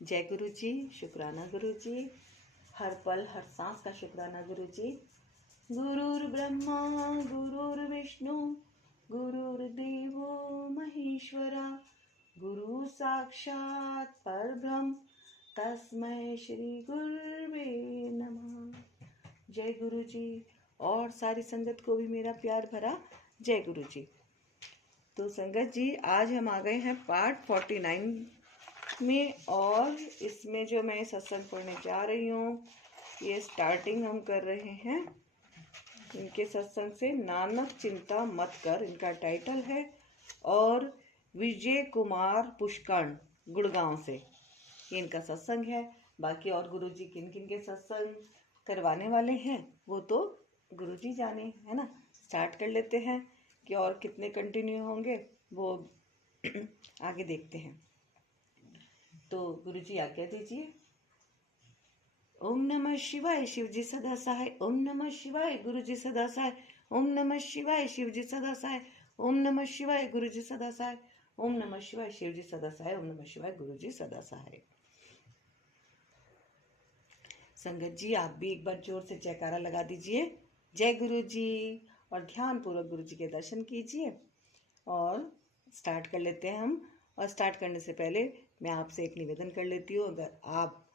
जय गुरु जी, शुक्राना गुरु जी। हर पल हर सांस का शुक्राना गुरु जी। गुरुर् ब्रह्मा गुरुर्विष्णु गुरुर्देवो महेश्वरा, गुरु साक्षात परब्रह्म तस्मै श्री गुरुवे नमः। जय गुरु जी और सारी संगत को भी मेरा प्यार भरा जय गुरु जी। तो संगत जी, आज हम आ गए हैं पार्ट 49 में, और इसमें जो मैं सत्संग पढ़ने जा रही हूँ, ये स्टार्टिंग हम कर रहे हैं इनके सत्संग से। नानक चिंता मत कर इनका टाइटल है, और विजय कुमार पुष्कर्ण गुड़गांव से ये इनका सत्संग है। बाकी और गुरुजी किन किन के सत्संग करवाने वाले हैं वो तो गुरुजी जाने, है ना। स्टार्ट कर लेते हैं कि और कितने कंटिन्यू होंगे वो आगे देखते हैं। तो गुरुजी आज्ञा दीजिए। ओम नमः शिवाय, शिवजी सदा सहाय। ओम नमः शिवाय, गुरुजी सदा सहाय। ओम नमः शिवाय, शिवजी सदा सहाय। ओम नमः शिवाय, गुरुजी सदा सहाय। ओम नमः शिवाय, शिवजी सदा सहाय। ओम नमः शिवाय, गुरुजी सदा सहाय। संगत जी, आप भी एक बार जोर से जयकारा लगा दीजिए, जय गुरु जी, और ध्यान पूर्वक गुरु जी के दर्शन कीजिए। और स्टार्ट कर लेते हैं हम। और स्टार्ट करने से पहले मैं आपसे एक निवेदन कर लेती हूँ, अगर आप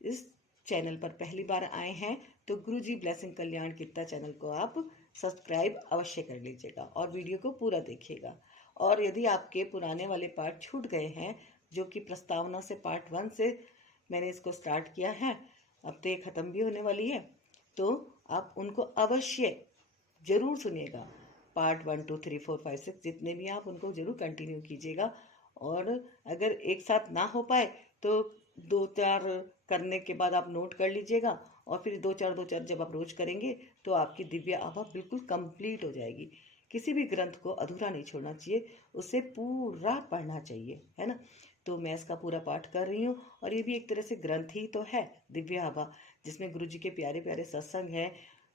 इस चैनल पर पहली बार आए हैं तो गुरु जी ब्लेसिंग कल्याण कीर्तन चैनल को आप सब्सक्राइब अवश्य कर लीजिएगा और वीडियो को पूरा देखिएगा। और यदि आपके पुराने वाले पार्ट छूट गए हैं, जो कि प्रस्तावना से पार्ट 1 से मैंने इसको स्टार्ट किया है, अब तो ये ख़त्म भी होने वाली है, तो आप उनको अवश्य ज़रूर सुनिएगा। पार्ट 1, 2, 3, 4, 5, 6 जितने भी आप उनको ज़रूर कंटिन्यू कीजिएगा। और अगर एक साथ ना हो पाए तो 2-4 करने के बाद आप नोट कर लीजिएगा, और फिर 2-4 जब आप रोज करेंगे तो आपकी दिव्य आभा बिल्कुल कंप्लीट हो जाएगी। किसी भी ग्रंथ को अधूरा नहीं छोड़ना चाहिए, उसे पूरा पढ़ना चाहिए, है ना। तो मैं इसका पूरा पाठ कर रही हूँ, और ये भी एक तरह से ग्रंथ ही तो है, दिव्य आभा, जिसमें गुरु जी के प्यारे प्यारे सत्संग हैं,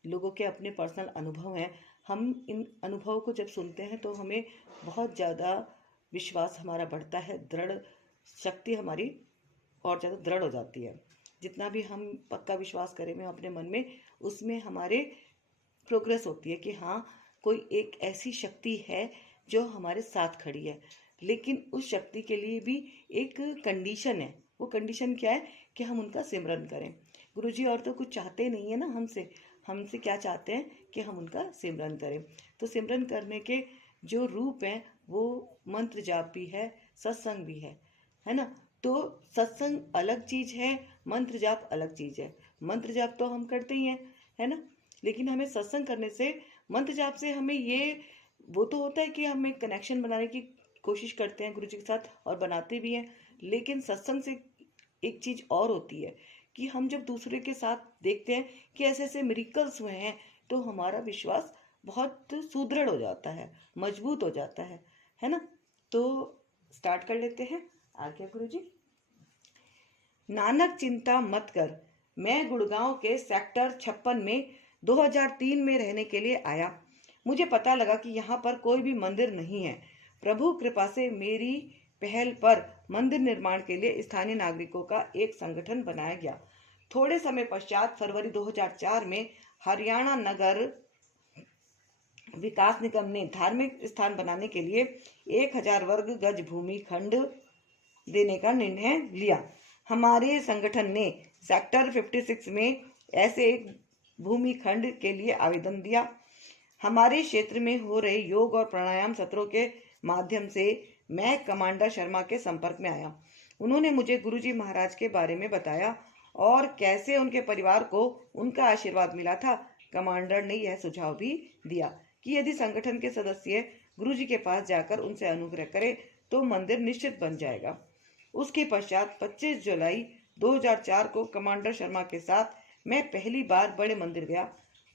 लोगों के अपने पर्सनल अनुभव हैं। हम इन अनुभव को जब सुनते हैं तो हमें बहुत ज़्यादा विश्वास हमारा बढ़ता है, दृढ़ शक्ति हमारी और ज़्यादा दृढ़ हो जाती है। जितना भी हम पक्का विश्वास करें में अपने मन में, उसमें हमारे प्रोग्रेस होती है कि हाँ, कोई एक ऐसी शक्ति है जो हमारे साथ खड़ी है। लेकिन उस शक्ति के लिए भी एक कंडीशन है। वो कंडीशन क्या है कि हम उनका सिमरन करें। गुरुजी और तो कुछ चाहते नहीं है ना हमसे क्या चाहते हैं कि हम उनका सिमरन करें। तो सिमरन करने के जो रूप हैं वो मंत्र जाप भी है, सत्संग भी है ना। तो सत्संग अलग चीज है, मंत्र जाप अलग चीज है। मंत्र जाप तो हम करते ही हैं, है ना, लेकिन हमें सत्संग करने से, मंत्र जाप से हमें ये वो तो होता है कि हम एक कनेक्शन बनाने की कोशिश करते हैं गुरु जी के साथ, और बनाते भी हैं। लेकिन सत्संग से एक चीज और होती है कि हम जब दूसरे के साथ देखते हैं कि ऐसे ऐसे मिरेकल्स हुए हैं, तो हमारा विश्वास बहुत सुदृढ़ हो जाता है, मजबूत हो जाता है ना। तो स्टार्ट कर लेते हैं। आज्ञा गुरु जी। नानक चिंता मत कर, मैं गुड़गांव के सेक्टर 56 में 2003 में रहने के लिए आया। मुझे पता लगा कि यहाँ पर कोई भी मंदिर नहीं है। प्रभु कृपा से मेरी पहल पर मंदिर निर्माण के लिए स्थानीय नागरिकों का एक संगठन बनाया गया। थोड़े समय पश्चात फरवरी 2004 में हरियाणा नगर विकास निगम ने धार्मिक स्थान बनाने के लिए 1000 वर्ग गज भूमि खंड देने का निर्णय लिया। हमारे संगठन ने सेक्टर 56 में ऐसे एक भूमि खंड के लिए आवेदन दिया। हमारे क्षेत्र में हो रहे योग और प्राणायाम सत्रों के माध्यम से मैं कमांडर शर्मा के संपर्क में आया। उन्होंने मुझे गुरुजी महाराज के बारे में बताया और कैसे उनके परिवार को उनका आशीर्वाद मिला था। कमांडर ने यह सुझाव भी दिया कि यदि संगठन के सदस्य गुरुजी के पास जाकर उनसे अनुग्रह करें तो मंदिर निश्चित बन जाएगा। उसके पश्चात 25 जुलाई 2004 को कमांडर शर्मा के साथ मैं पहली बार बड़े मंदिर गया।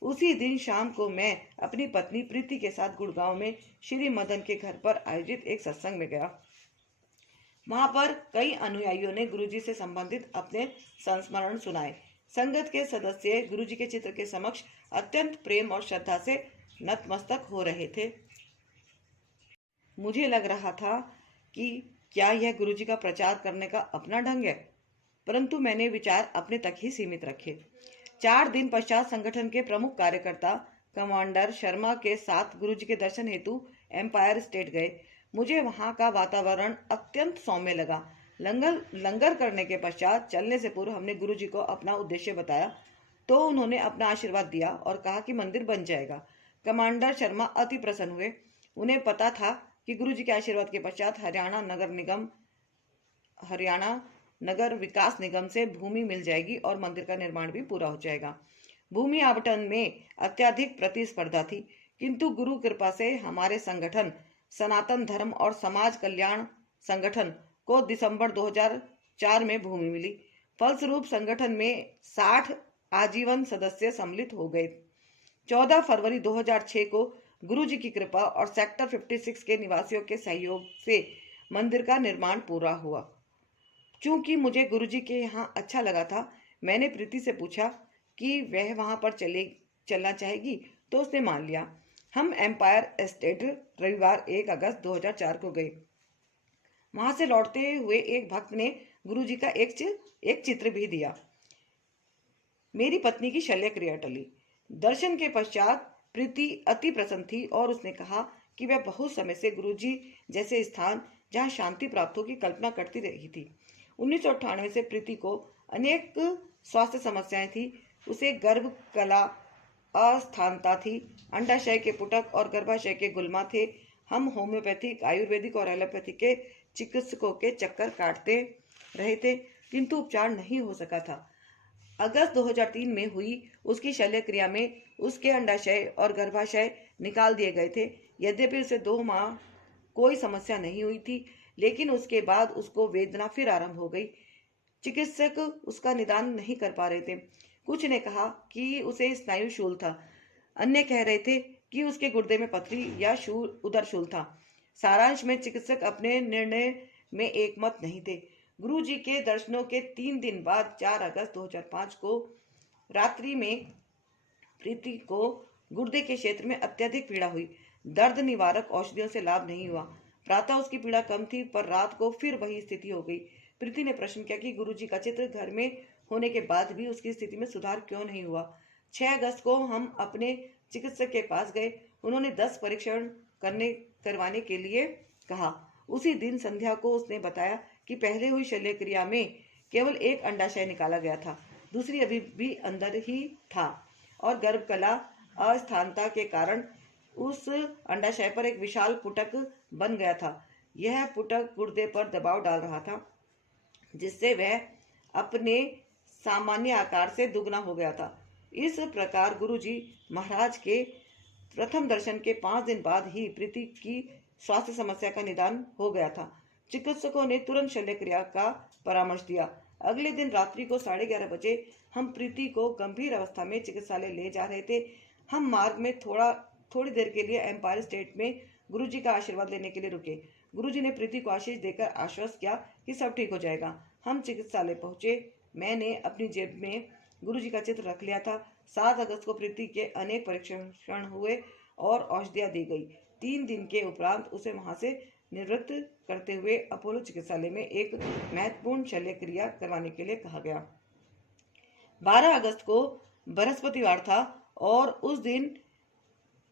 उसी दिन शाम को मैं अपनी पत्नी प्रीति के साथ गुड़गांव में श्री मदन के घर पर आयोजित एक सत्संग में गया। वहां पर कई अनुयायियों ने गुरुजी से संबंधित अपने संस्मरण सुनाए। संगत के सदस्य गुरुजी के चित्र के समक्ष अत्यंत प्रेम और श्रद्धा से नतमस्तक हो रहे थे। मुझे लग रहा था कि क्या यह गुरुजी का प्रचार करने का अपना ढंग है। परंतु मैंने विचार अपने तक ही सीमित रखे। 4 दिन पश्चात संगठन के प्रमुख कार्यकर्ता कमांडर शर्मा के साथ गुरुजी के दर्शन हेतु एम्पायर स्टेट गए। मुझे वहां का वातावरण अत्यंत सौम्य लगा। लंगर करने के पश्चात चलने से पूर्व हमने गुरुजी को अपना उद्देश्य बताया तो उन्होंने अपना आशीर्वाद दिया और कहा कि मंदिर बन जाएगा। कमांडर शर्मा अति प्रसन्न हुए। उन्हें पता था कि गुरुजी के आशीर्वाद के पश्चात हरियाणा नगर विकास निगम से भूमि मिल जाएगी और मंदिर का निर्माण भी पूरा हो जाएगा। भूमि आवंटन में अत्यधिक प्रतिस्पर्धा थी, किंतु गुरु कृपा से हमारे संगठन सनातन धर्म और समाज कल्याण संगठन को दिसंबर 2004 में भूमि मिली। फलस्वरूप संगठन में 60 आजीवन सदस्य सम्मिलित हो गए। 14 फरवरी 2006 को गुरुजी की कृपा और सेक्टर 56 के निवासियों के सहयोग से मंदिर का निर्माण पूरा हुआ। चूंकि मुझे गुरुजी के यहाँ अच्छा लगा था, मैंने प्रीति से पूछा कि वह वहां पर चलना चाहेगी तो उसने मान लिया। हम एम्पायर एस्टेट रविवार 1 अगस्त 2004 को गए। वहां से लौटते हुए एक भक्त ने गुरुजी का एक चित्र भी दिया। मेरी पत्नी की शल्य क्रिया टली। दर्शन के पश्चात प्रीति अति प्रसन्न थी और उसने कहा कि वह बहुत समय से गुरुजी जैसे स्थान जहां शांति प्राप्त हो की कल्पना करती रही थी। 1998 से प्रीति को अनेक स्वास्थ्य समस्याएं थी। उसे गर्भ कला अस्थानता थी, अंडाशय के पुटक और गर्भाशय के गुल्मा थे। हम होम्योपैथिक, आयुर्वेदिक और एलोपैथिक के चिकित्सकों के चक्कर काटते रहे थे, किंतु उपचार नहीं हो सका था। अगस्त 2003 में हुई उसकी शल्य क्रिया में उसके अंडाशय और गर्भाशय निकाल दिए गए थे। यद्यपि उसे 2 माह कोई समस्या नहीं हुई थी, लेकिन उसके बाद उसको वेदना फिर आरंभ हो गई। चिकित्सक उसका निदान नहीं कर पा रहे थे। कुछ ने कहा कि उसे स्नायु शूल था, अन्य कह रहे थे कि उसके गुर्दे में पथरी या उदर शूल था। सारांश में चिकित्सक अपने निर्णय में एकमत नहीं थे। गुरुजी के दर्शनों के 3 दिन बाद 4 अगस्त 2005 को रात्रि में प्रीति को गुर्दे के क्षेत्र में अत्यधिक पीड़ा हुई। दर्द निवारक औषधियों से लाभ नहीं हुआ। प्रातः उसकी पीड़ा कम थी, पर रात को फिर वही स्थिति हो गई। प्रीति ने प्रश्न किया कि गुरुजी का चित्र घर में होने के बाद भी उसकी स्थिति में सुधार क्यों नहीं हुआ। 6 अगस्त को हम अपने चिकित्सक के पास गए। उन्होंने 10 परीक्षण करवाने के लिए कहा। उसी दिन संध्या को उसने बताया कि पहले हुई शल्य क्रिया में केवल एक अंडाशय निकाला गया था, दूसरी अभी भी अंदर ही था और गर्भकला अस्थानता के कारण उस अंडाशय पर एक विशाल पुटक बन गया था। यह पुटक गुर्दे पर दबाव डाल रहा था, जिससे वह अपने सामान्य आकार से दुगना हो गया था। इस प्रकार गुरुजी महाराज के प्रथम दर्शन के 5 दिन बाद ही प्रीति की स्वास्थ्य समस्या का निदान हो गया था। चिकित्सकों ने तुरंत शल्य क्रिया का परामर्श दिया। अगले दिन रात्रि को 11:30 बजे हम प्रीति को गंभीर अवस्था में चिकित्सालय ले जा रहे थे। हम मार्ग में थोड़ी देर के लिए एम्पायर स्टेट में गुरुजी का आशीर्वाद लेने के लिए रुके। गुरुजी ने प्रीति को आशीष देकर आश्वस्त किया कि सब ठीक हो जाएगा। हम चिकित्सालय पहुंचे। मैंने अपनी जेब में गुरुजी का चित्र रख लिया था। 7 अगस्त को प्रीति के अनेक परीक्षण हुए और औषधियां दी गई। 3 दिन के उपरांत उसे वहां से निवृत्त करते हुए अपोलो चिकित्सालय में एक महत्वपूर्ण शल्य क्रिया करवाने के लिए कहा गया। 12 अगस्त को बृहस्पतिवार था और उस दिन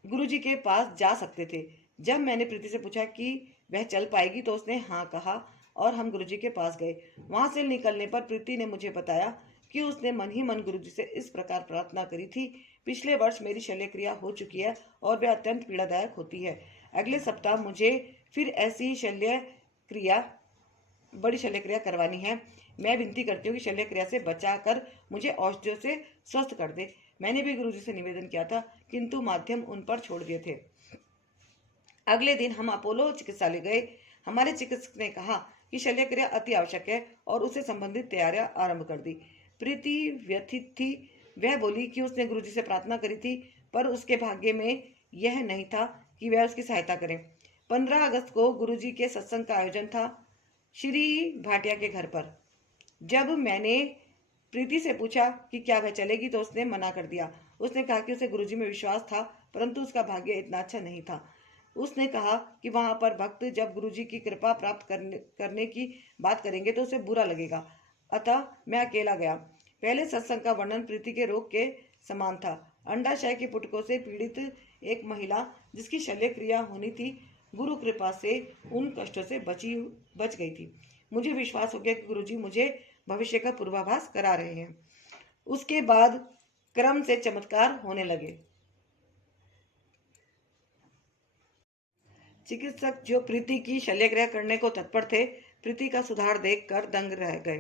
गुरुजी के पास जा सकते थे। जब मैंने प्रीति से पूछा कि वह चल पाएगी तो उसने हाँ कहा और हम गुरुजी के पास गए। वहां से निकलने पर प्रीति ने मुझे बताया कि उसने मन ही मन गुरुजी से इस प्रकार प्रार्थना करी थी, पिछले वर्ष मेरी शल्य क्रिया हो चुकी है और वह अत्यंत पीड़ादायक होती है। अगले सप्ताह मुझे फिर ऐसी बड़ी शल्य क्रिया करवानी है। मैं विनती करती हूँ कि शल्य क्रिया से बचाकर मुझे औषधियों से स्वस्थ कर दे। मैंने भी गुरुजी से निवेदन किया था, किंतु माध्यम उन पर छोड़ दिए थे। अगले दिन हम अपोलो चिकित्सालय गए। हमारे चिकित्सक ने कहा कि शल्य क्रिया अति आवश्यक है और उसे संबंधित तैयारियां आरंभ कर दी। प्रीति व्यथित थी। वह बोली कि उसने गुरुजी से प्रार्थना करी थी, पर उसके भाग्य में यह नहीं था कि वह उसकी सहायता करें। 15 अगस्त को गुरुजी के सत्संग का आयोजन था श्री भाटिया के घर पर। जब मैंने प्रीति से पूछा कि क्या वह चलेगी तो उसने मना कर दिया। उसने कहा कि उसे गुरुजी में विश्वास था, परंतु उसका भाग्य इतना अच्छा नहीं था। उसने कहा कि वहां पर भक्त जब गुरुजी की कृपा प्राप्त करने की बात करेंगे तो उसे बुरा लगेगा। अतः मैं अकेला गया। पहले सत्संग का वर्णन प्रीति के रोग के समान था। अंडाशय के पुटकों से पीड़ित एक महिला जिसकी शल्य क्रिया होनी थी, गुरु कृपा से उन कष्टों से बच गई थी। मुझे विश्वास हो गया कि गुरुजी मुझे भविष्य का पूर्वाभास करा रहे हैं। उसके बाद क्रम से चमत्कार होने लगे। चिकित्सक जो प्रीति की शल्यक्रिया करने को तत्पर थे, प्रीति का सुधार देखकर दंग रह गए।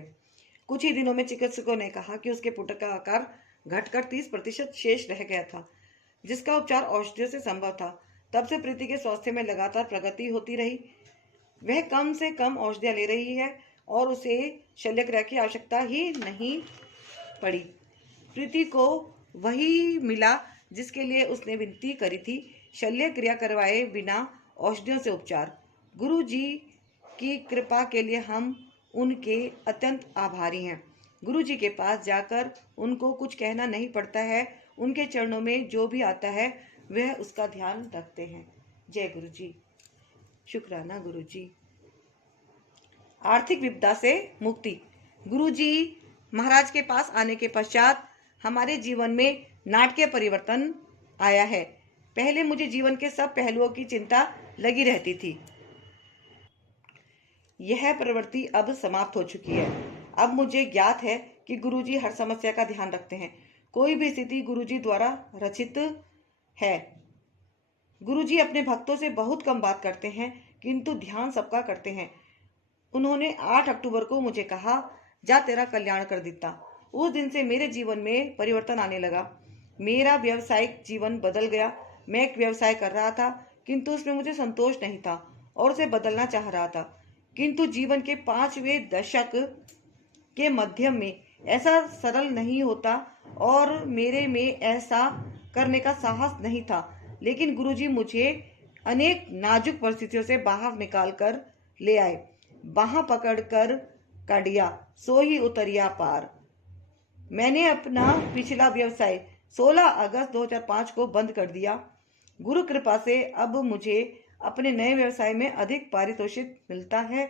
कुछ ही दिनों में चिकित्सकों ने कहा कि उसके पुटक का आकार घटकर 30% शेष रह गया था, जिसका उपचार औषधियों से संभव था। तब से प्रीति के स्वास्थ्य में लगातार प्रगति होती रही। वह कम से कम औषधियां ले रही है और उसे शल्यक्रिया की आवश्यकता ही नहीं पड़ी। प्रीति को वही मिला जिसके लिए उसने विनती करी थी, शल्य क्रिया करवाए बिना औषधियों से उपचार। गुरु जी की कृपा के लिए हम उनके अत्यंत आभारी हैं। गुरु जी के पास जाकर उनको कुछ कहना नहीं पड़ता है। उनके चरणों में जो भी आता है वह उसका ध्यान रखते हैं। जय गुरु जी। शुक्राना गुरु जी। आर्थिक विपदा से मुक्ति। गुरु जी महाराज के पास आने के पश्चात हमारे जीवन में नाटकीय परिवर्तन आया है। पहले मुझे जीवन के सब पहलुओं की चिंता लगी रहती थी। यह प्रवृत्ति अब समाप्त हो चुकी है। अब मुझे ज्ञात है कि गुरुजी हर समस्या का ध्यान रखते हैं। कोई भी स्थिति गुरुजी द्वारा रचित है। गुरुजी अपने भक्तों से बहुत कम बात करते हैं, किंतु ध्यान सबका करते हैं। उन्होंने 8 अक्टूबर को मुझे कहा, जा तेरा कल्याण कर देता। उस दिन से मेरे जीवन में परिवर्तन आने लगा। मेरा व्यावसायिक जीवन बदल गया। मैं एक व्यवसाय कर रहा था, किंतु उसमें मुझे संतोष नहीं था और उसे बदलना चाह रहा था, किंतु जीवन के 5वें दशक के मध्यम में ऐसा सरल नहीं होता और मेरे में ऐसा करने का साहस नहीं था। लेकिन गुरुजी मुझे अनेक नाजुक परिस्थितियों से बाहर निकाल कर ले आए। बाहां पकड़ कर काढ़िया सो ही उतरिया पार। मैंने अपना पिछला व्यवसाय 16 अगस्त 2005 को बंद कर दिया। गुरु कृपा से अब मुझे अपने नए व्यवसाय में अधिक पारितोषिक मिलता है।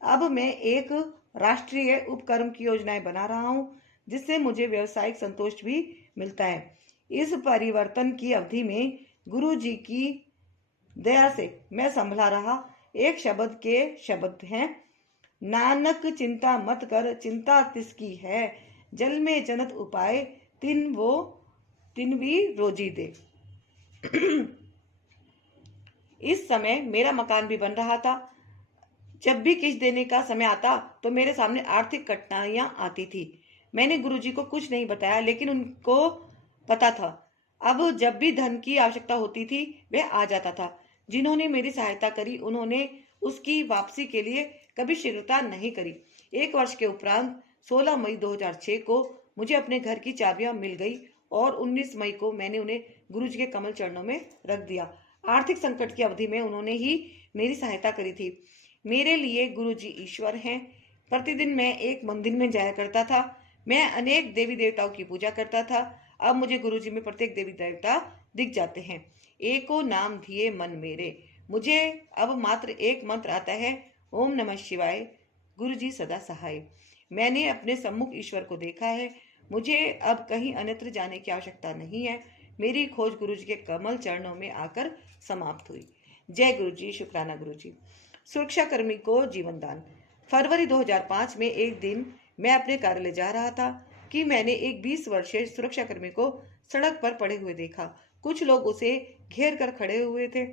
अब मैं एक राष्ट्रीय उपक्रम की योजनाएं बना रहा हूं, जिससे मुझे व्यवसायिक संतोष भी मिलता है। इस परिवर्तन की अवधि में गुरु जी की दया से मैं संभला रहा। एक शब्द के शब्द हैं, नानक चिंता मत कर, चिंता तिसकी है, जल में जन्नत उपाय, तिनवी रोजी दे। इस समय मेरा मकान भी बन रहा था। जब भी किस्त देने का समय आता तो मेरे सामने आर्थिक कठिनाइयां आती थी। मैंने गुरुजी को कुछ नहीं बताया, लेकिन उनको पता था। अब जब भी धन की आवश्यकता होती थी वह आ जाता था। जिन्होंने मेरी सहायता करी उन्होंने उसकी वापसी के लिए कभी शीघ्रता नहीं करी। 1 वर्ष के उपरांत 16 मई 2006 को मुझे अपने घर की चाबियां मिल गई और 19 मई को मैंने उन्हें गुरुजी के कमल चरणों में रख दिया। आर्थिक संकट की अवधि में उन्होंने ही मेरी सहायता करी थी। मेरे लिए गुरुजी ईश्वर हैं। प्रतिदिन मैं एक मंदिर में जाया करता था। मैं अनेक देवी देवताओं की पूजा करता था। अब मुझे गुरुजी में प्रत्येक देवी देवता दिख जाते हैं। एको नाम धिये मन मेरे। मुझे अब मात्र एक मंत्र आता है, ओम नमः शिवाय, गुरुजी सदा सहाय। मैंने अपने सम्मुख ईश्वर को देखा है। मुझे अब कहीं अन्यत्र जाने की आवश्यकता नहीं है। मेरी खोज गुरुजी के कमल चरणों में आकर समाप्त हुई। जय गुरुजी। शुक्राना गुरुजी। सुरक्षा कर्मी को जीवन दान। फरवरी 2005 में एक दिन मैं अपने कार्यालय जा रहा था कि मैंने एक 20 वर्षीय सुरक्षा कर्मी को सड़क पर पड़े हुए देखा। कुछ लोग उसे घेर कर खड़े हुए थे।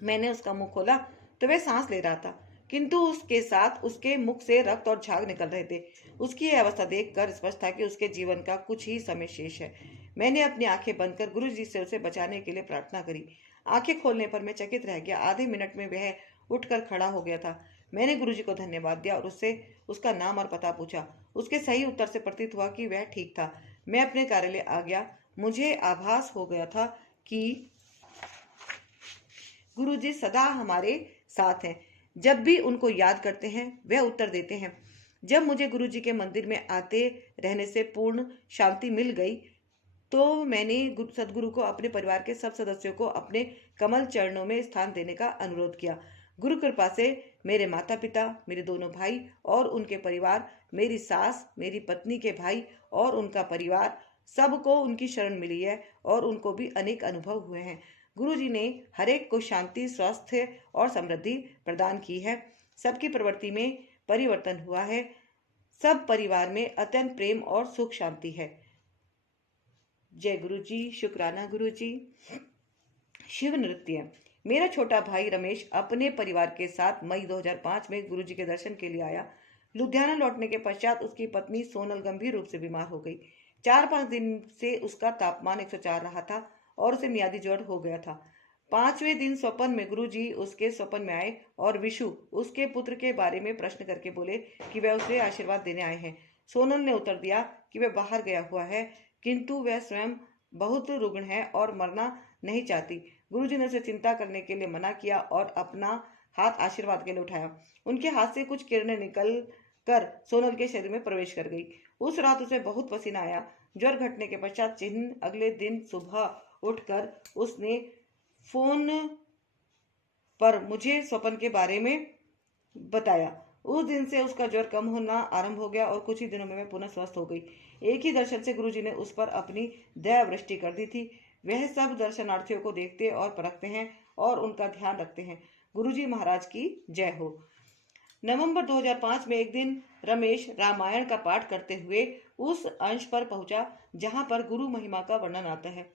मैंने उसका मुंह खोला तो वह सांस ले रहा था, किंतु उसके साथ उसके मुख से रक्त और झाग निकल रहे थे। उसकी यह अवस्था देखकर स्पष्ट था कि उसके जीवन का कुछ ही समय शेष है। मैंने अपनी आंखें बंद कर गुरुजी से उसे बचाने के लिए प्रार्थना करी। आंखें खोलने पर मैं चकित रह गया। आधे मिनट में वह उठकर खड़ा हो गया था। मैंने गुरुजी को धन्यवाद दिया और उससे उसका नाम और पता पूछा। उसके सही उत्तर से प्रतीत हुआ कि वह ठीक था। मैं अपने कार्यालय आ गया। मुझे आभास हो गया था कि गुरुजी सदा हमारे साथ हैं। जब भी उनको याद करते हैं वह उत्तर देते हैं। जब मुझे गुरुजी के मंदिर में आते रहने से पूर्ण शांति मिल गई तो मैंने सदगुरु को अपने परिवार के सब सदस्यों को अपने कमल चरणों में स्थान देने का अनुरोध किया। गुरु कृपा से मेरे माता पिता, मेरे दोनों भाई और उनके परिवार मेरी सास, मेरी पत्नी के भाई और उनका परिवार सबको उनकी शरण मिली है और उनको भी अनेक अनुभव हुए हैं। गुरु जी ने हर एक को शांति, स्वास्थ्य और समृद्धि प्रदान की है। सबकी प्रवृत्ति में परिवर्तन हुआ है। सब परिवार में अत्यंत प्रेम और सुख शांति है। जय गुरु जी। शुक्राना गुरु जी। शिव नृत्य। मेरा छोटा भाई रमेश अपने परिवार के साथ मई 2005 में गुरु जी के दर्शन के लिए आया। लुधियाना लौटने के पश्चात उसकी पत्नी सोनल गंभीर रूप से बीमार हो गई। 4-5 दिन से उसका तापमान 104 रहा था और उसे मियादी ज्वर हो गया था। 5वें दिन स्वप्न में गुरुजी उसके स्वप्न में आए और विशु उसके पुत्र के बारे में प्रश्न करके बोले कि वह उसे आशीर्वाद देने आए हैं। सोनल ने उत्तर दिया कि वह बाहर गया हुआ है, किंतु वह स्वयं बहुत रुग्ण है और मरना नहीं चाहती। गुरुजी ने उसे चिंता करने के लिए मना किया और अपना हाथ आशीर्वाद के लिए उठाया। उनके हाथ से कुछ किरणें निकल कर सोनल के शरीर में प्रवेश कर गई। उस रात उसे बहुत पसीना आया। ज्वर घटने के पश्चात चिन्ह अगले दिन सुबह उठकर उसने फोन पर मुझे स्वप्न के बारे में बताया। उस दिन से उसका ज्वर कम होना आरंभ हो गया और कुछ ही दिनों में वह पुनः स्वस्थ हो गई। एक ही दर्शन से गुरुजी ने उस पर अपनी दया वृष्टि कर दी थी। वह सब दर्शनार्थियों को देखते और परखते हैं और उनका ध्यान रखते हैं। गुरुजी महाराज की जय हो। नवंबर 2005 में एक दिन रमेश रामायण का पाठ करते हुए उस अंश पर पहुंचा जहां पर गुरु महिमा का वर्णन आता है।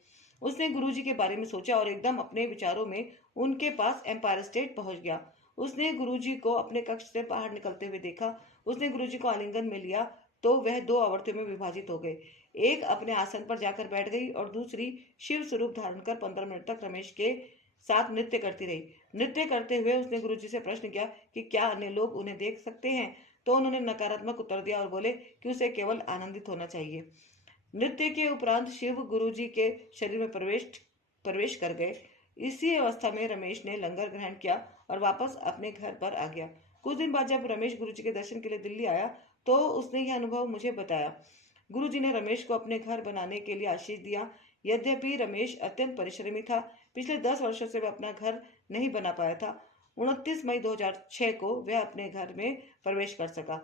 उसने गुरुजी के बारे में सोचा और एकदम अपने विचारों में उनके पास एम्पायर स्टेट पहुंच गया। उसने गुरुजी को अपने कक्ष से बाहर निकलते हुए देखा। उसने गुरुजी को आलिंगन में लिया तो वह 2 आवर्तों में विभाजित हो गए। एक अपने आसन पर जाकर बैठ गई और दूसरी शिव स्वरूप धारण कर 15 मिनट तक रमेश के साथ नृत्य करती रही। नृत्य करते हुए उसने गुरुजी से प्रश्न किया कि क्या अन्य लोग उन्हें देख सकते हैं, तो उन्होंने नकारात्मक उत्तर दिया और बोले कि उसे केवल आनंदित होना चाहिए। नृत्य के उपरांत शिव गुरुजी के शरीर में प्रवेश कर गए। इसी अवस्था में रमेश ने लंगर ग्रहण किया और वापस अपने घर पर आ गया। कुछ दिन बाद जब रमेश गुरुजी के दर्शन के लिए दिल्ली आया तो उसने यह अनुभव मुझे बताया। गुरुजी ने रमेश को अपने घर बनाने के लिए आशीष दिया। यद्यपि रमेश अत्यंत परिश्रमी था, पिछले 10 वर्षों से वह अपना घर नहीं बना पाया था। 29 मई 2006 को वह अपने घर में प्रवेश कर सका।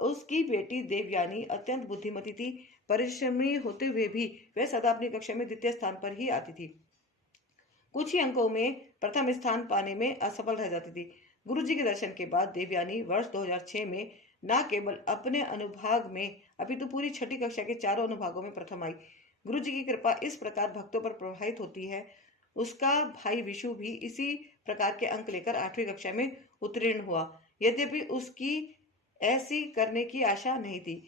उसकी बेटी देवयानी अत्यंत बुद्धिमती थी। परिश्रमी होते हुए भी वह सदा अपनी कक्षा में द्वितीय स्थान पर ही आती थी। कुछ ही अंकों में प्रथम स्थान पाने में असफल रह जाती थी। गुरुजी के दर्शन के बाद देवयानी वर्ष 2006 में न केवल अपने अनुभाग में अपितु पूरी 6ठी कक्षा के चारों अनुभागों में प्रथम आई। गुरुजी की कृपा इस प्रकार भक्तों पर प्रभावित होती है। उसका भाई विशु भी इसी प्रकार के अंक लेकर 8वीं कक्षा में उत्तीर्ण हुआ। यद्यपि उसकी ऐसी करने की आशा नहीं थी।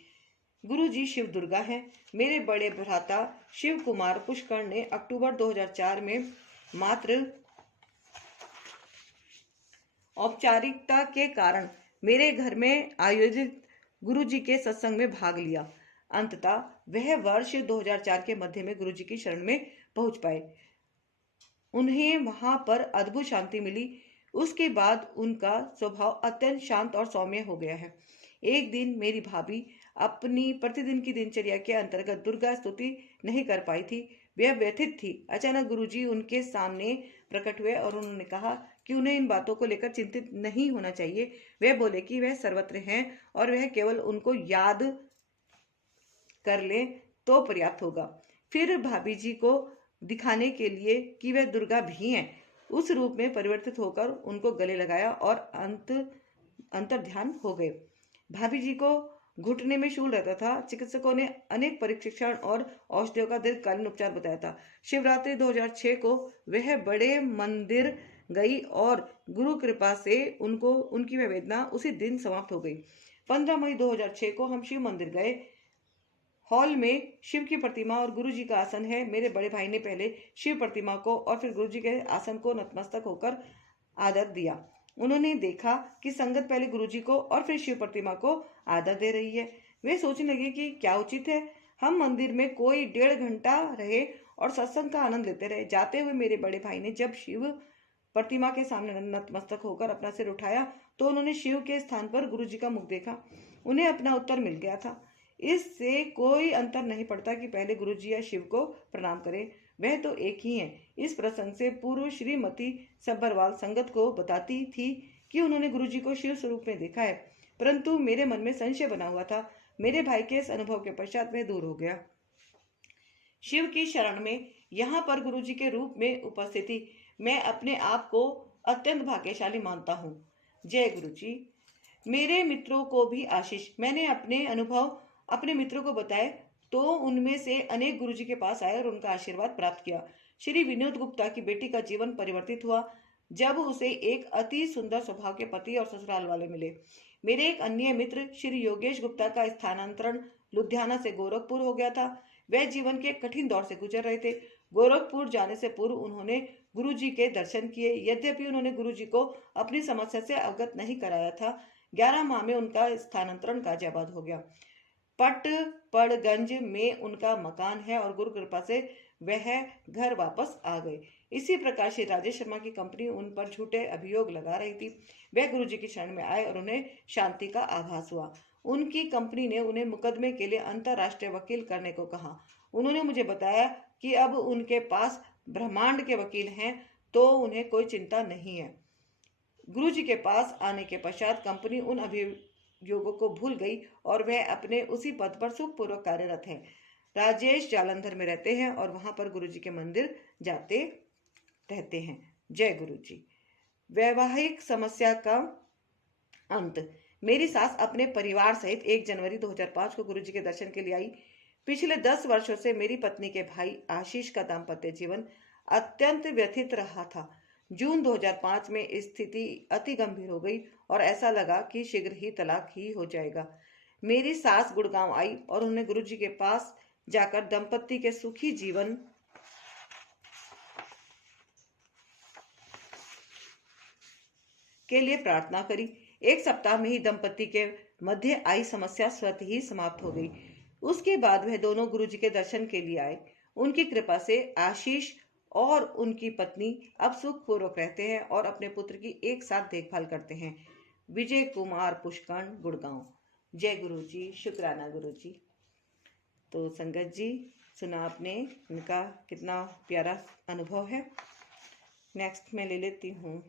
गुरुजी शिव दुर्गा हैं। मेरे बड़े भ्राता शिव कुमार पुष्कर ने अक्टूबर 2004 में मात्र औपचारिकता के कारण मेरे घर में आयोजित गुरुजी के सत्संग में भाग लिया। अंततः वह वर्ष 2004 के मध्य में गुरुजी की शरण में पहुंच पाए। उन्हें वहां पर अद्भुत शांति मिली। उसके बाद उनका स्वभाव अत्यंत शांत और सौम्य हो गया है। एक दिन मेरी भाभी अपनी प्रतिदिन की दिनचर्या के अंतर्गत दुर्गा स्तुति नहीं कर पाई थी। वह व्यथित थी। अचानक गुरुजी उनके सामने प्रकट हुए और उन्होंने कहा कि उन्हें इन बातों को लेकर चिंतित नहीं होना चाहिए। वह बोले कि वह सर्वत्र हैं और वह केवल उनको याद कर ले तो पर्याप्त होगा। फिर भाभी जी को दिखाने के लिए कि वह दुर्गा भी हैं, उस रूप में परिवर्तित होकर उनको गले लगाया और अंतर ध्यान हो गए। भाभी जी को घुटने में शूल रहता था। चिकित्सकों ने अनेक परीक्षण और औषधियों का दीर्घकालीन उपचार बताया था। शिवरात्रि 2006 को वह बड़े मंदिर गई और गुरु कृपा से उनकी वेदना उसी दिन समाप्त हो गई। 15 मई 2006 को हम शिव मंदिर गए। हॉल में शिव की प्रतिमा और गुरु जी का आसन है। मेरे बड़े भाई ने पहले शिव प्रतिमा को और फिर गुरु जी के आसन को नतमस्तक होकर आदर दिया। उन्होंने देखा कि संगत पहले गुरुजी को और फिर शिव प्रतिमा को आदर दे रही है। वे सोचने लगे कि क्या उचित है। हम मंदिर में कोई 1.5 घंटा रहे और सत्संग का आनंद लेते रहे। जाते हुए मेरे बड़े भाई ने जब शिव प्रतिमा के सामने नतमस्तक होकर अपना सिर उठाया तो उन्होंने शिव के स्थान पर गुरुजी का मुख देखा। उन्हें अपना उत्तर मिल गया था। इससे कोई अंतर नहीं पड़ता कि पहले गुरुजी या शिव को प्रणाम करें, वह तो एक ही है। इस प्रसंग से पूर्व श्रीमती सब्बरवाल संगत को बताती थी कि उन्होंने गुरुजी को शिव स्वरूप में देखा है। परंतु मेरे मन में संशय बना हुआ था। मेरे भाई के इस अनुभव के पश्चात मैं दूर हो गया। शिव की शरण में यहाँ पर गुरुजी के रूप में उपस्थिति मैं अपने आप को अत्यंत भाग्यशाली मानता हूँ। जय गुरु जी। मेरे मित्रों को भी आशीष। मैंने अपने अनुभव अपने मित्रों को बताए तो उनमें से अनेक गुरुजी के पास आए और उनका आशीर्वाद प्राप्त किया। श्री विनोद गुप्ता की बेटी का जीवन परिवर्तित हुआ जब उसे एक अति सुंदर स्वभाव के पति और ससुराल वाले मिले। मेरे एक अन्य मित्र श्री योगेश गुप्ता का स्थानांतरण लुधियाना से गोरखपुर हो गया था। वह जीवन के कठिन दौर से गुजर रहे थे। गोरखपुर जाने से पूर्व उन्होंने गुरुजी के दर्शन किए। यद्यपि उन्होंने गुरुजी को अपनी समस्या से अवगत नहीं कराया था। 11 माह में उनका स्थानांतरण गाजियाबाद हो गया। पटपड़गंज में उनका मकान है और गुरु कृपा से वह घर वापस आ गए। इसी प्रकार श्री राजेश शर्मा की कंपनी उन पर झूठे अभियोग लगा रही थी। वह गुरुजी की शरण में आए और उन्हें शांति का आभास हुआ। उनकी कंपनी ने उन्हें मुकदमे के लिए अंतर्राष्ट्रीय वकील करने को कहा। उन्होंने मुझे बताया कि अब उनके पास ब्रह्मांड के वकील हैं तो उन्हें कोई चिंता नहीं है। गुरुजी के पास आने के पश्चात कंपनी उन अभियोगों को भूल गई और वह अपने उसी पद पर सुखपूर्वक कार्यरत है। राजेश जालंधर में रहते हैं और वहां पर गुरुजी के मंदिर जाते रहते हैं। जय गुरु जी। वैवाहिक समस्या का अंत। मेरी सास अपने परिवार सहित 1 जनवरी 2005 को गुरुजी के दर्शन के लिए आई। पिछले 10 वर्षों से मेरी पत्नी के भाई आशीष का दाम्पत्य जीवन अत्यंत व्यथित रहा था। जून 2005 में स्थिति अति गंभीर हो गई और ऐसा लगा कि शीघ्र ही तलाक ही हो जाएगा। मेरी सास गुड़गांव आई और उन्होंने गुरुजी के पास जाकर दंपत्ति के सुखी जीवन के लिए प्रार्थना करी। 1 सप्ताह में ही दंपत्ति के मध्य आई समस्या स्वतः ही समाप्त हो गई। उसके बाद वह दोनों गुरुजी के दर्शन के लिए आए। उनकी कृपा से आशीष और उनकी पत्नी अब सुखपूर्वक रहते हैं और अपने पुत्र की एक साथ देखभाल करते हैं। विजय कुमार पुष्करण, गुड़गांव। जय गुरु जी। शुक्राना गुरु जी। तो संगत जी, सुना आपने इनका कितना प्यारा अनुभव है। नेक्स्ट मैं ले लेती हूँ।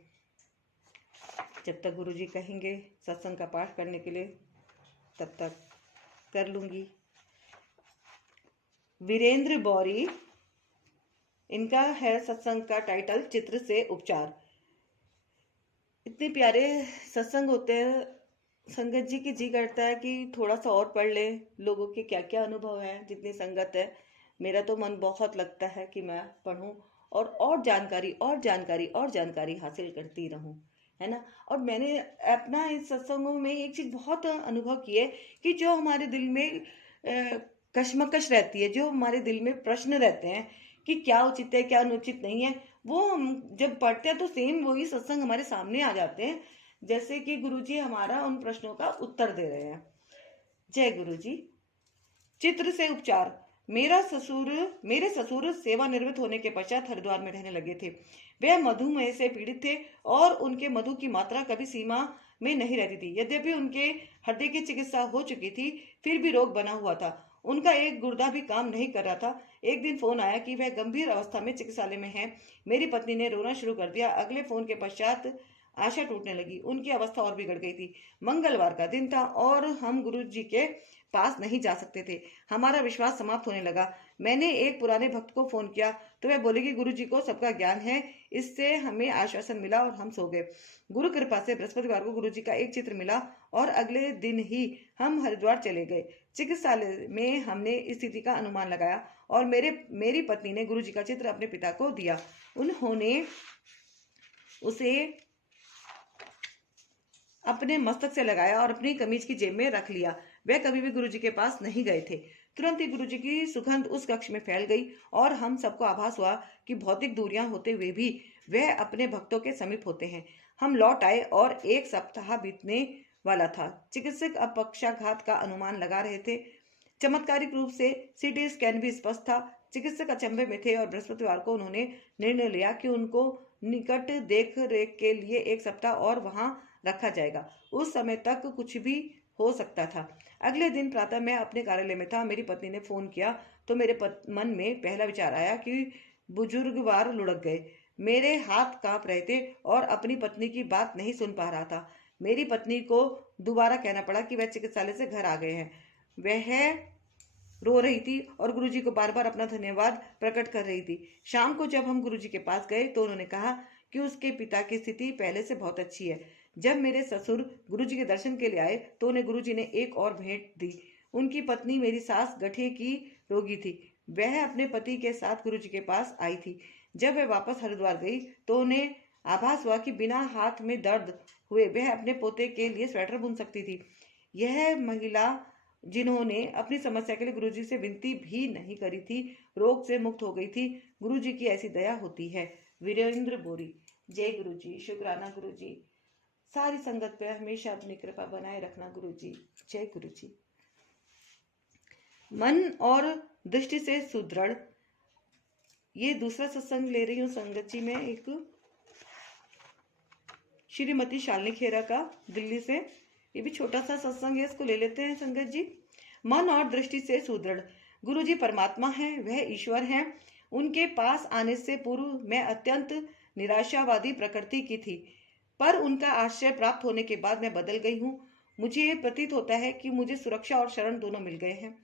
जब तक गुरुजी कहेंगे सत्संग का पाठ करने के लिए तब तक कर लूंगी। वीरेंद्र बौरी, इनका है सत्संग का टाइटल चित्र से उपचार। इतने प्यारे सत्संग होते हैं संगत जी की जी करता है कि थोड़ा सा और पढ़ ले, लोगों के क्या क्या अनुभव है, जितनी संगत है। मेरा तो मन बहुत लगता है कि मैं पढ़ूं और जानकारी और जानकारी और जानकारी हासिल करती रहूं, है ना। और मैंने अपना इस सत्संगों में एक चीज़ बहुत अनुभव की है कि जो हमारे दिल में कश्मकश रहती है, जो हमारे दिल में प्रश्न रहते हैं कि क्या उचित है क्या अनुचित नहीं है, वो हम जब पढ़ते हैं तो सेम वही सत्संग हमारे सामने आ जाते हैं, जैसे कि गुरुजी हमारा उन प्रश्नों का उत्तर दे रहे हैं। जय गुरु जी। चित्र से उपचार। मेरे ससुर सेवानिवृत्त होने के पश्चात हरिद्वार में रहने लगे थे। वे मधुमेह से पीड़ित थे और उनके मधु की मात्रा कभी सीमा में नहीं रहती थी। यद्यपि उनके हृदय की चिकित्सा हो चुकी थी, फिर भी रोग बना हुआ था। उनका एक गुर्दा भी काम नहीं कर रहा था। एक दिन फोन आया कि वह गंभीर अवस्था में चिकित्सालय में है। मेरी पत्नी ने रोना शुरू कर दिया। अगले फोन के पश्चात आशा टूटने लगी। उनकी अवस्था और बिगड़ गई थी। मंगलवार का दिन था और हम गुरुजी के पास नहीं जा सकते थे। हमारा विश्वास समाप्त होने लगा। मैंने एक पुराने भक्त को फोन किया तो वह बोले कि गुरुजी को सबका ज्ञान है। इससे हमें आश्वासन मिला और हम सो गए। गुरु कृपा से बृहस्पतिवार को गुरुजी का एक चित्र मिला और अगले दिन ही हम हरिद्वार चले गए। चिकित्सालय में हमने स्थिति का अनुमान लगाया और मेरी पत्नी ने गुरुजी का चित्र अपने पिता को दिया। उन्होंने उसे अपने मस्तक से लगाया और अपनी कमीज की जेब में रख लिया। वह कभी भी गुरुजी के पास नहीं गए थे। तुरंत ही गुरुजी की सुगंध उस कक्ष में फैल गई और हम सबको आभास हुआ कि भौतिक दूरियां होते हुए भी वह अपने भक्तों के समीप होते हैं। हम लौट आए और 1 सप्ताह बीतने वाला था। चिकित्सक अब पक्षाघात का अनुमान लगा रहे थे। चमत्कारिक रूप से सीटी स्कैन भी स्पष्ट था। चिकित्सक अचंभे में थे और बृहस्पतिवार को उन्होंने निर्णय लिया कि उनको निकट देख रेख के लिए 1 सप्ताह और वहां रखा जाएगा। उस समय तक कुछ भी हो सकता था। अगले दिन प्रातः मैं अपने कार्यालय में था। मेरी पत्नी ने फोन किया तो मेरे मन में पहला विचार आया कि बुजुर्गवार लुढ़क गए। मेरे हाथ कांप रहे थे और अपनी पत्नी की बात नहीं सुन पा रहा था। मेरी पत्नी को दोबारा कहना पड़ा कि वह चिकित्सालय से घर आ गए हैं। वह रो रही थी और गुरुजी को बार बार अपना धन्यवाद प्रकट कर रही थी। शाम को जब हम गुरुजी के पास गए तो उन्होंने कहा कि उसके पिता की स्थिति पहले से बहुत अच्छी है। जब मेरे ससुर गुरुजी के दर्शन के लिए आए तो उन्हें गुरुजी ने एक और भेंट दी। उनकी पत्नी, मेरी सास, गठिए की रोगी थी। वह अपने पति के साथ गुरुजी के पास आई थी। जब वह वापस हरिद्वार गई तो उन्हें आभास हुआ कि बिना हाथ में दर्द हुए वह अपने पोते के लिए स्वेटर बुन सकती थी। यह महिला, जिन्होंने अपनी समस्या के लिए गुरुजी से विनती भी नहीं करी थी, रोग से मुक्त हो गई थी। गुरुजी की ऐसी दया होती है। वीरेंद्र बोरी। जय गुरुजी, शुक्राना गुरुजी। सारी संगत पे हमेशा अपनी कृपा बनाए रखना गुरुजी। जय गुरुजी। मन और दृष्टि से सुदृढ़, ये दूसरा सत्संग ले रही हूँ संगत जी में, एक श्रीमती शालिनी खेरा का, दिल्ली से। ये भी छोटा सा सत्संग है, इसको ले लेते हैं संगत जी। मन और दृष्टि से सुदृढ़। गुरु जी परमात्मा है, वह ईश्वर है। उनके पास आने से पूर्व मैं अत्यंत निराशावादी प्रकृति की थी, पर उनका आश्रय प्राप्त होने के बाद मैं बदल गई हूँ। मुझे प्रतीत होता है कि मुझे सुरक्षा और शरण दोनों मिल गए हैं।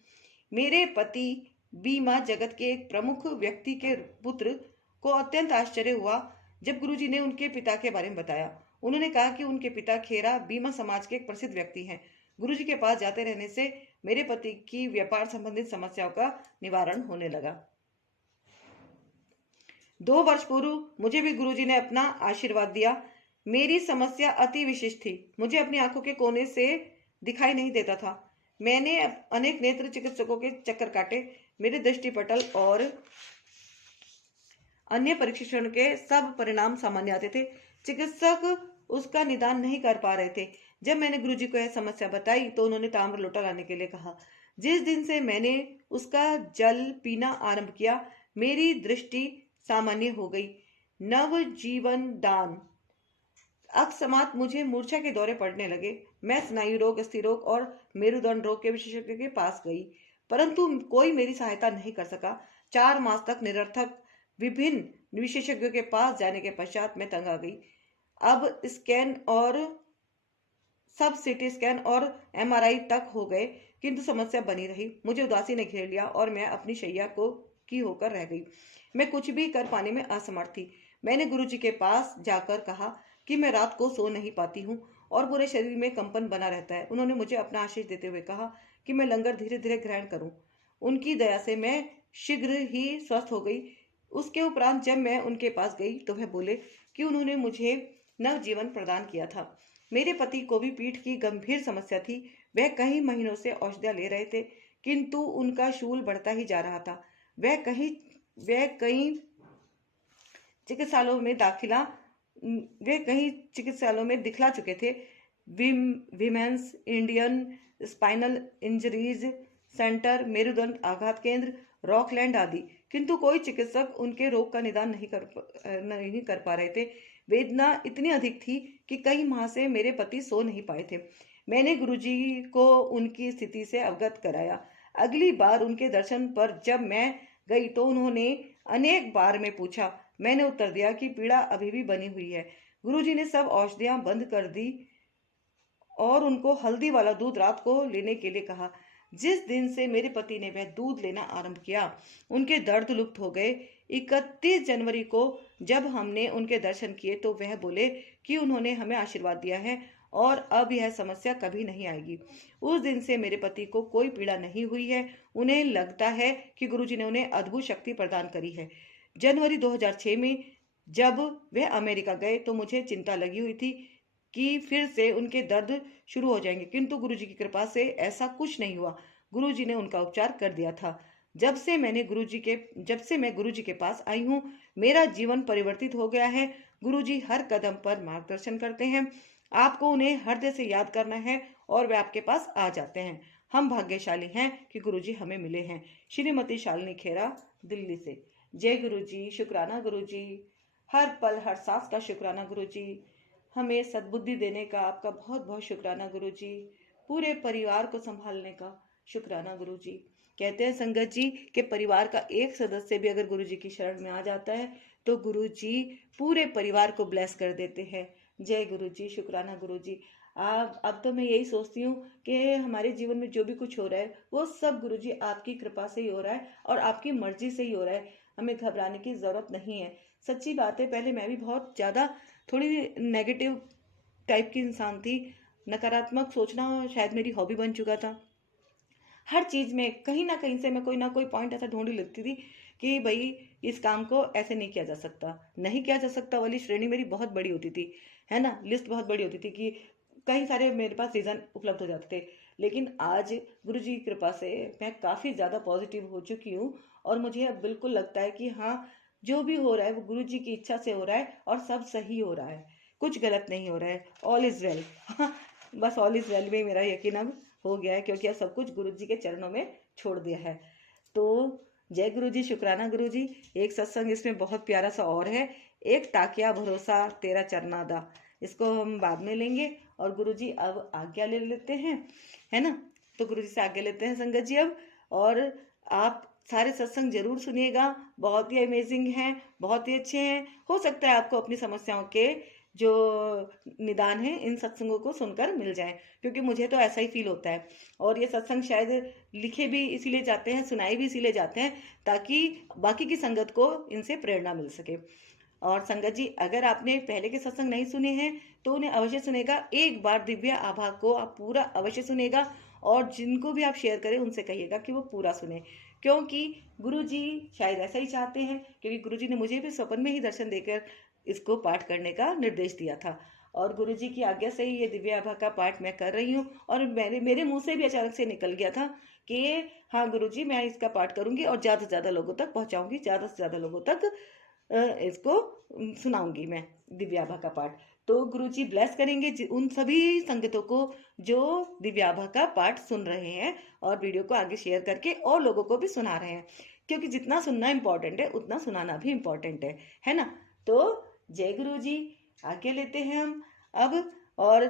मेरे पति बीमा जगत के एक प्रमुख व्यक्ति के पुत्र को अत्यंत आश्चर्य हुआ जब गुरुजी ने उनके पिता के बारे में बताया। उन्होंने कहा कि उनके पिता खेरा बीमा समाज के एक प्रसिद्ध व्यक्ति हैं। गुरुजी के पास जाते रहने से मेरे पति की व्यापार संबंधित समस्याओं का निवारण होने लगा। 2 वर्ष पूर्व मुझे भी गुरुजी ने अपना आशीर्वाद दिया। मेरी समस्या अति विशिष्ट थी। मुझे अपनी आंखों के कोने से दिखाई नहीं देता था। मैंने अनेक नेत्र चिकित्सकों के चक्कर काटे। मेरे दृष्टिपटल और अन्य परीक्षण के सब परिणाम सामान्य आते थे। चिकित्सक उसका निदान नहीं कर पा रहे थे। जब मैंने गुरुजी को यह समस्या बताई तो उन्होंने ताम्र लोटा लाने के लिए कहा। जिस दिन से मैंने उसका जल पीना आरंभ किया, मेरी दृष्टि सामान्य हो गई। नव जीवन दान। अकस्मात मुझे मूर्छा के दौरे पड़ने लगे। मैं स्नायु रोग, स्त्री रोग और मेरुदंड रोग के विशेषज्ञ के पास गई, परंतु कोई मेरी सहायता नहीं कर सका। 4 मास तक निरर्थक विभिन्न विशेषज्ञों के पास जाने के पश्चात मैं तंग आ गई। अब स्कैन और सब सीटी स्कैन और MRI तक हो गए, किंतु समस्या बनी रही। मुझे उदासी ने घेर लिया और मैं अपनी शैया को की होकर रह गई। मैं कुछ भी कर पाने में असमर्थ थी। मैंने गुरुजी के पास जाकर कहा कि मैं रात को सो नहीं पाती हूँ और पूरे शरीर में कंपन बना रहता है। उन्होंने मुझे अपना आशीष देते हुए कहा कि मैं लंगर धीरे धीरे ग्रहण करूं। उनकी दया से मैं शीघ्र ही स्वस्थ हो गई। उसके उपरांत जब मैं उनके पास गई तो वह बोले कि उन्होंने मुझे नव जीवन प्रदान किया था। मेरे पति को भी पीठ की गंभीर समस्या थी। वह कई महीनों से औषधियां ले रहे थे, किंतु उनका शूल बढ़ता ही जा रहा था। वह कई चिकित्सालयों में दिखला चुके थे, women's Indian spinal injuries centre, मेरुदंड आघात केंद्र, रॉकलैंड आदि, किंतु कोई चिकित्सक उनके रोग का निदान नहीं कर पा रहे थे। वेदना इतनी अधिक थी कि कई माह से मेरे पति सो नहीं पाए थे। मैंने गुरुजी को उनकी स्थिति से अवगत कराया। अगली बार उनके दर्शन पर जब मैं गई तो उन्होंने अनेक बार में पूछा। मैंने उत्तर दिया कि पीड़ा अभी भी बनी हुई है। गुरुजी ने सब औषधियां बंद कर दी और उनको हल्दी वाला दूध रात को लेने के लिए कहा। जिस दिन से मेरे पति ने वह दूध लेना आरंभ किया, उनके दर्द लुप्त हो गए। 31 जनवरी को जब हमने उनके दर्शन किए तो वह बोले कि उन्होंने हमें आशीर्वाद दिया है और अब यह समस्या कभी नहीं आएगी। उस दिन से मेरे पति को कोई पीड़ा नहीं हुई है। उन्हें लगता है कि गुरुजी ने उन्हें अद्भुत शक्ति प्रदान करी है। जनवरी 2006 में जब वह अमेरिका गए तो मुझे चिंता लगी हुई थी कि फिर से उनके दर्द शुरू हो जाएंगे, किंतु गुरुजी की कृपा से ऐसा कुछ नहीं हुआ। गुरुजी ने उनका उपचार कर दिया था। जब से मैं गुरुजी के पास आई हूँ, मेरा जीवन परिवर्तित हो गया है। गुरुजी हर कदम पर मार्गदर्शन करते हैं। आपको उन्हें हृदय से याद करना है और वे आपके पास आ जाते हैं। हम भाग्यशाली हैं कि गुरुजी हमें मिले हैं। श्रीमती शालिनी खेरा, दिल्ली से। जय गुरुजी, शुक्राना गुरुजी। हर पल हर सांस का शुक्राना गुरुजी। हमें सद्बुद्धि देने का आपका बहुत बहुत शुक्राना गुरुजी। पूरे परिवार को संभालने का शुक्राना गुरुजी। कहते हैं संगत जी कि परिवार का एक सदस्य भी अगर गुरुजी की शरण में आ जाता है तो गुरुजी पूरे परिवार को ब्लेस कर देते हैं। जय गुरुजी, शुक्राना गुरुजी। अब तो मैं यही सोचती हूँ कि हमारे जीवन में जो भी कुछ हो रहा है वो सब गुरुजी आपकी कृपा से ही हो रहा है और आपकी मर्जी से ही हो रहा है। हमें घबराने की ज़रूरत नहीं है। सच्ची बात है, पहले मैं भी बहुत ज़्यादा थोड़ी नेगेटिव टाइप की इंसान थी। नकारात्मक सोचना शायद मेरी हॉबी बन चुका था। हर चीज़ में कहीं ना कहीं से मैं कोई ना कोई पॉइंट ऐसा ढूंढ ही लेती थी कि भाई इस काम को ऐसे नहीं किया जा सकता, नहीं किया जा सकता वाली श्रेणी मेरी बहुत बड़ी होती थी, है ना, लिस्ट बहुत बड़ी होती थी कि कई सारे मेरे पास रीज़न उपलब्ध हो जाते थे। लेकिन आज गुरु जी की कृपा से मैं काफ़ी ज़्यादा पॉजिटिव हो चुकी हूँ और मुझे अब बिल्कुल लगता है कि हाँ, जो भी हो रहा है वो गुरु जी की इच्छा से हो रहा है और सब सही हो रहा है, कुछ गलत नहीं हो रहा है। All is well. बस ऑल इज़ वेल में मेरा यकीन अब हो गया है, क्योंकि अब सब कुछ गुरु जी के चरणों में छोड़ दिया है। तो जय गुरु जी, शुक्राना गुरु जी। एक सत्संग इसमें बहुत प्यारा सा और है, एक ताकिया भरोसा तेरा चरनादा, इसको हम बाद में लेंगे। और गुरु जी अब आज्ञा ले लेते हैं, है ना। तो गुरु जी से आज्ञा लेते हैं संगत जी अब। और आप सारे सत्संग जरूर सुनिएगा, बहुत ही अमेजिंग हैं, बहुत ही अच्छे हैं। हो सकता है आपको अपनी समस्याओं के जो निदान है इन सत्संगों को सुनकर मिल जाए, क्योंकि मुझे तो ऐसा ही फील होता है। और ये सत्संग शायद लिखे भी इसीलिए जाते हैं, सुनाए भी इसीलिए जाते हैं, ताकि बाकी की संगत को इनसे प्रेरणा मिल सके। और संगत जी, अगर आपने पहले के सत्संग नहीं सुने हैं तो उन्हें अवश्य सुनेगा। एक बार दिव्य आभा को आप पूरा अवश्य सुनेगा, और जिनको भी आप शेयर करें उनसे कहिएगा कि वो पूरा सुने, क्योंकि गुरु जी शायद ऐसा ही चाहते हैं। क्योंकि गुरु जी ने मुझे भी स्वप्न में ही दर्शन देकर इसको पाठ करने का निर्देश दिया था, और गुरु जी की आज्ञा से ही ये दिव्य आभा का पाठ मैं कर रही हूँ। और मेरे मुंह से भी अचानक से निकल गया था कि हाँ गुरु जी, मैं इसका पाठ करूंगी और ज़्यादा से ज़्यादा लोगों तक पहुँचाऊंगी, ज़्यादा से ज़्यादा लोगों तक इसको सुनाऊंगी मैं दिव्याभा का पाठ। तो गुरु जी ब्लेस करेंगे उन सभी संगतों को जो दिव्याभा का पाठ सुन रहे हैं और वीडियो को आगे शेयर करके और लोगों को भी सुना रहे हैं, क्योंकि जितना सुनना इम्पोर्टेंट है उतना सुनाना भी इम्पोर्टेंट है ना। तो जय गुरु जी, आगे लेते हैं हम अब। और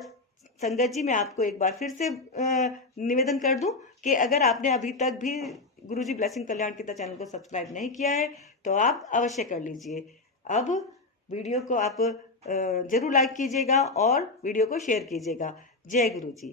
संगत जी, मैं आपको एक बार फिर से निवेदन कर दूं कि अगर आपने अभी तक भी गुरुजी ब्लेसिंग कल्याण कीर्तन चैनल को सब्सक्राइब नहीं किया है तो आप अवश्य कर लीजिए। अब वीडियो को आप जरूर लाइक कीजिएगा और वीडियो को शेयर कीजिएगा। जय गुरु जी।